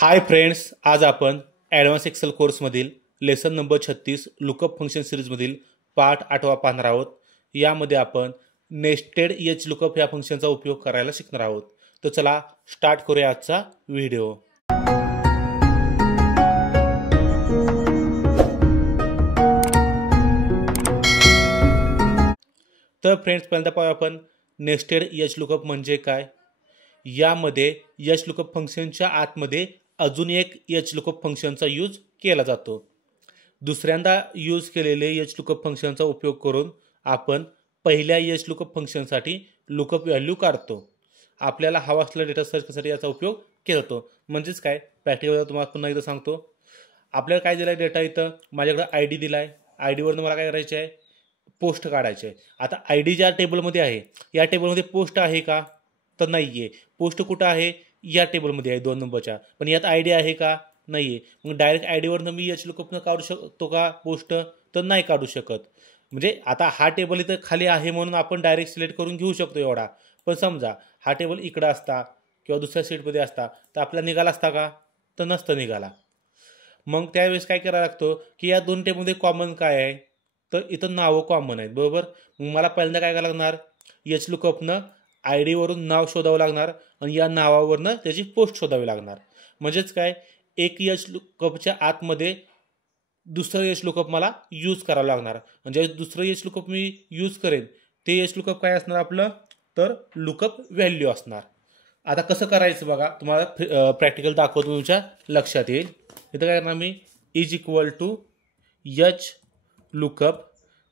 हाय friends, आज आपण advance Excel कोर्समधील लेसन नंबर 36 लुकअप फंक्शन सिरीजमधील पार्ट 8 पाहणार आहोत. यामध्ये आपण नेस्टेड एच लुकअप या फंक्शनचा उपयोग करायला शिकणार आहोत. तर चला स्टार्ट करूया आजचा व्हिडिओ. तर फ्रेंड्स, पहिल्यांदा पाहूया आपण नेस्टेड एच लुकअप म्हणजे काय. यामध्ये एच लुकअप फंक्शनच्या आतमध्ये अजून एक एच लुकअप फंक्शनचा यूज केला जातो. दुसऱ्यांदा यूज केलेले एच लुकअप फंक्शनचा उपयोग करून आपण पहिल्या एच लुकअप फंक्शनसाठी लुकअप व्हॅल्यू काढतो. आपल्याला हवा असलेला डेटा सर्च करण्यासाठी याचा उपयोग केला जातो. म्हणजेच काय, प्रॅक्टिकल तुम्हाला पुन्हा एकदा सांगतो. आपल्याला काय दिला आहे डेटा, इथं माझ्याकडे आय डी दिला आहे. आय डीवरनं मला काय करायचे आहे, पोस्ट काढायचे आहे. आता आय डी ज्या टेबलमध्ये आहे या टेबलमध्ये पोस्ट आहे का, तर नाही आहे. पोस्ट कुठं आहे, या टेबलमध्ये आहे 2 नंबरच्या, पण यात आय डी आहे का, नाही आहे. मग डायरेक्ट आय डीवरनं मी एच लुकअपनं काढू शकतो का पोस्ट, तर नाही काढू शकत. म्हणजे आता हा टेबल इथं खाली आहे म्हणून आपण डायरेक्ट सिलेक्ट करून घेऊ शकतो एवढा. पण समजा हा टेबल इकडं असता किंवा दुसऱ्या सीटमध्ये असता तर आपला निघाला असता का, तर नसतं निघाला. मग त्यावेळेस काय करायला लागतं की या 2 टेबलमध्ये कॉमन काय आहे, तर इथं नावं कॉमन आहेत, बरोबर. मग मला पहिल्यांदा काय करायला लागणार, एच लुकअपनं आय डीवरून नाव शोधावं लागणार आणि या नावावरनं त्याची पोस्ट शोधावी लागणार. म्हणजेच काय, एक एच लुकअपच्या आतमध्ये दुसरं एच लुकअप मला यूज करावं लागणार. म्हणजे दुसरं एच लुकअप मी यूज करेन ते एच लुकअप काय असणार आपलं, तर लुकअप व्हॅल्यू असणार. आता कसं करायचं बघा, तुम्हाला प्रॅक्टिकल दाखवतो, तुमच्या लक्षात येईल. इथं काय करणार मी, is equal to H lookup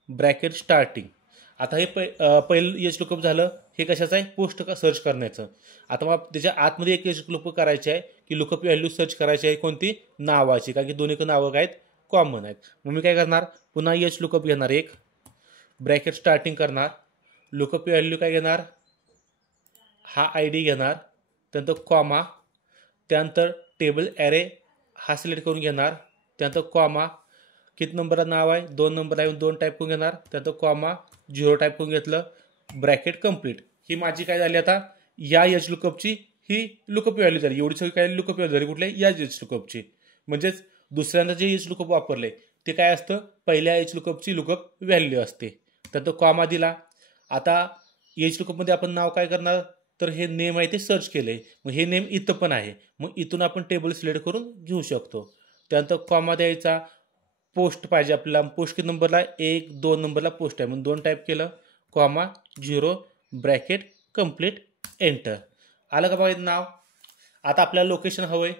bracket starting. आता हे पहिलं एच लुकअप झालं, हे कशाचं आहे, पोस्ट का सर्च करण्याचं. आता मग त्याच्या आतमध्ये एक एच लुकअप करायचे आहे की लुकअप व्हॅल्यू सर्च करायची आहे, कोणती, नावाची, कारण की दोन्ही नावं काय आहेत, कॉमन आहेत. मग मी काय करणार, पुन्हा एच लुकअप घेणार, एक ब्रॅकेट स्टार्टिंग करणार, लुकअप व्हॅल्यू काय घेणार, हा आय डी घेणार, त्यानंतर कॉमा, त्यानंतर टेबल ॲरे हा सिलेक्ट करून घेणार, त्यानंतर कॉमा, किती नंबरला नाव आहे, 2 नंबर आहे, 2 टाईप करून घेणार, त्यानंतर कॉमा, 0 टाईप करून घेतलं, ब्रॅकेट कंप्लीट. ही माझी काय झाली, आता या एच लुकअपची ही लुकअप व्हॅल्यू झाली. एवढी सगळी काय लुकअप व्हॅल्यू झाली, कुठल्या, या एच लुकअपची. म्हणजेच दुसऱ्यांदा जे एच लुकअप वापरले ते काय असतं, पहिल्या एच लुकअपची लुकअप व्हॅल्यू असते. त्यानंतर कॉमा दिला. आता एच लुकअपमध्ये आपण नाव काय करणार, तर हे नेम आहे ते सर्च केले, मग हे नेम इथं पण आहे, मग इथून आपण टेबल सिलेक्ट करून घेऊ शकतो. त्यानंतर कॉमा द्यायचा, पोस्ट पाहिजे आपल्याला, पोस्ट किती नंबरला, 1 2 नंबरला पोस्ट आहे, म्हणून 2 टाईप केलं, कॉमा, 0 ब्रॅकेट कंप्लीट, एंटर. आलं का बघा नाव. आता आपल्याला लोकेशन हवं आहे,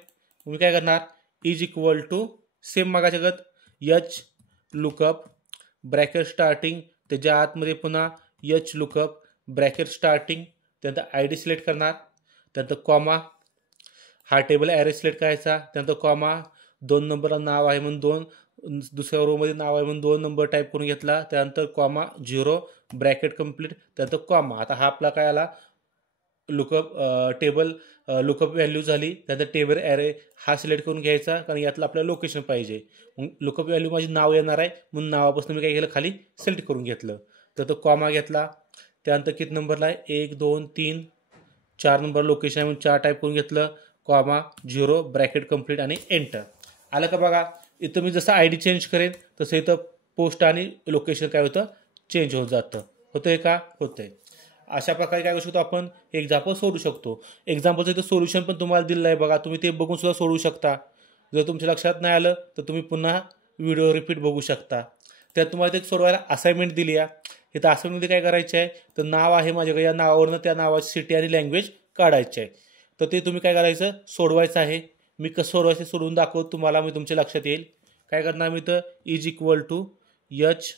मी काय करणार, इज इक्वल टू सेम मागाच्या गत एच लुकअप ब्रॅकेट स्टार्टिंग, त्याच्या आतमध्ये पुन्हा एच लुकअप ब्रॅकेट स्टार्टिंग, त्यानंतर आय डी सिलेक्ट करणार, त्यानंतर कॉमा, हा टेबल ॲरे सिलेक्ट करायचा, त्यानंतर कॉमा, 2 नंबरला नाव आहे म्हणून 2, दुसऱ्या रोमध्ये नाव आहे म्हणून 2 नंबर टाईप करून घेतला, त्यानंतर कॉमा, 0 ब्रॅकेट कंप्लीट, त्यानंतर कॉमा. आता हा आपला काय आला, लुकअप टेबल लुकअप व्हॅल्यू झाली. त्यानंतर टेबल ॲरे हा सिलेक्ट करून घ्यायचा, कारण यातलं आपल्याला लोकेशन पाहिजे. मग लुकअप व्हॅल्यू माझी नाव येणार आहे म्हणून नावापासून मी काय केलं, खाली सिलेक्ट करून घेतलं. तर तो कॉमा घेतला, त्यानंतर किती नंबरला आहे, 1 2 3 4 नंबर लोकेशन आहे म्हणून 4 टाईप करून घेतलं, कॉमा, 0 ब्रॅकेट कंप्लीट आणि एंटर. आलं का बघा. इथं मी जसं आय डी चेंज करेन तसं इथं पोस्ट आणि लोकेशन काय होतं, चेंज होत जातं. होतंय का, होतंय. अशा प्रकारे काय करू शकतो आपण, एक्झाम्पल सोडू शकतो. एक्झाम्पलचं इथं सोल्युशन पण तुम्हाला दिलं आहे बघा, तुम्ही ते बघून सुद्धा सोडवू शकता. जर तुमच्या लक्षात नाही आलं तर तुम्ही पुन्हा व्हिडिओ रिपीट बघू शकता. त्यात तुम्हाला ते सोडवायला असाइनमेंट दिली आहे. इथं असाइनमेंटमध्ये काय करायचं आहे, तर नाव आहे माझ्याकडे, या नावावरनं त्या नावाची सिटी आणि लँग्वेज काढायची आहे. तर ते तुम्ही काय करायचं, सोडवायचं आहे. मी कसं सोडवायचं सोडून दाखवतो तुम्हाला, मी तुमच्या लक्षात येईल. काय करणार मी, तर is equal to H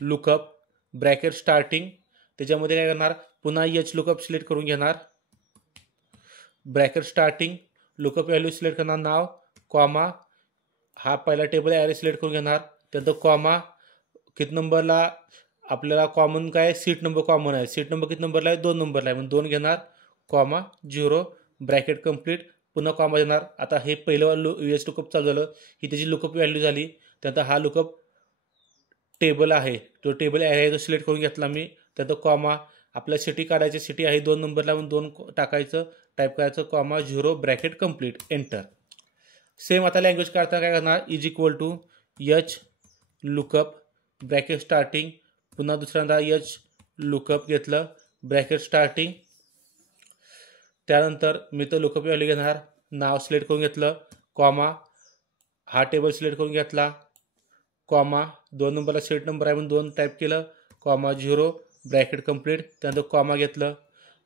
lookup bracket starting, त्याच्यामध्ये काय करणार, पुन्हा एच लुकअप सिलेक्ट करून घेणार, bracket starting, lookup value select करणार, नाव, कॉमा, हा पहिला टेबल ॲरे सिलेक्ट करून घेणार, त्यानंतर कॉमा, किती नंबरला आपल्याला कॉमन काय, सीट नंबर कॉमन आहे, सीट नंबर किती नंबरला आहे, 2 नंबरला आहे म्हणून 2 घेणार, कॉमा, 0 ब्रॅकेट कंप्लीट, पुन्हा कॉमा देणार. आता हे पहिलं एच लुकअप चालू झालं, ही त्याची लुकअप व्हॅल्यू झाली. त्यानंतर हा लुकअप टेबल आहे, तो टेबल आहे तो सिलेक्ट करून घेतला मी, त्यानंतर कॉमा, आपल्या सिटी काढायची, सिटी आहे 2 नंबरला म्हणून 2 टाकायचं, टाईप करायचं comma 0 bracket complete enter. Same आता लँग्वेज काढताना काय करणार is equal to H lookup bracket starting, पुन्हा दुसऱ्यांदा एच लुकअप घेतलं ब्रॅकेट स्टार्टिंग. त्यानंतर मी तो लुकअप व्हॅल्यू घेणार, नाव सिलेक्ट करून घेतलं कॉमा हा टेबल सिलेक्ट करून घेतला कॉमा 2 नंबरला सीट नंबर आहे म्हणून 2 टाईप केलं कॉमा 0 ब्रॅकेट कंप्लीट. त्यानंतर कॉमा घेतलं.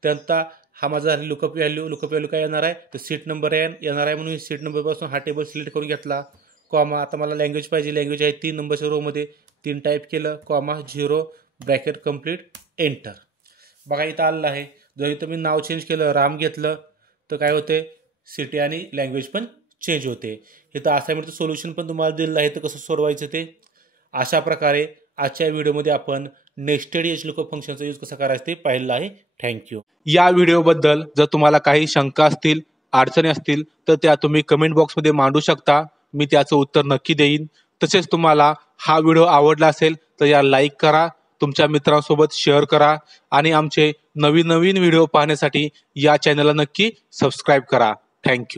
त्यानंतर हा माझा लुकअप व्हॅल्यू काय येणार आहे तर सीट नंबर येणार आहे म्हणून सीट नंबरपासून हा टेबल सिलेक्ट करून घेतला कॉमा. आता मला लँग्वेज पाहिजे, लँग्वेज आहे 3 नंबरच्या रोमध्ये 3 टाईप केलं कॉमा 0 ब्रॅकेट कंप्लीट एंटर. बघा इथं आलेलं आहे. जर इथं मी नाव चेंज केलं राम घेतलं तर काय होते सिटी आणि लँग्वेज पण चेंज होते. इथं असाइनमेंटचं सोल्युशन पण तुम्हाला दिलेलं आहे तर कसं सोडवायचं ते. अशा प्रकारे आजच्या व्हिडिओमध्ये आपण नेस्टेड एज लुकअप फंक्शनचा यूज कसा करायचं ते पाहिलं आहे. थँक्यू. या व्हिडिओबद्दल जर तुम्हाला काही शंका असतील अडचणी असतील तर त्या तुम्ही कमेंट बॉक्समध्ये मांडू शकता, मी त्याचं उत्तर नक्की देईन. तसेच तुम्हाला हा व्हिडिओ आवडला असेल तर या लाईक करा, तुमच्या मित्रांसोबत शेअर करा आणि आमचे नवीन व्हिडिओ पाहण्यासाठी या चॅनलला नक्की सबस्क्राईब करा. थँक्यू.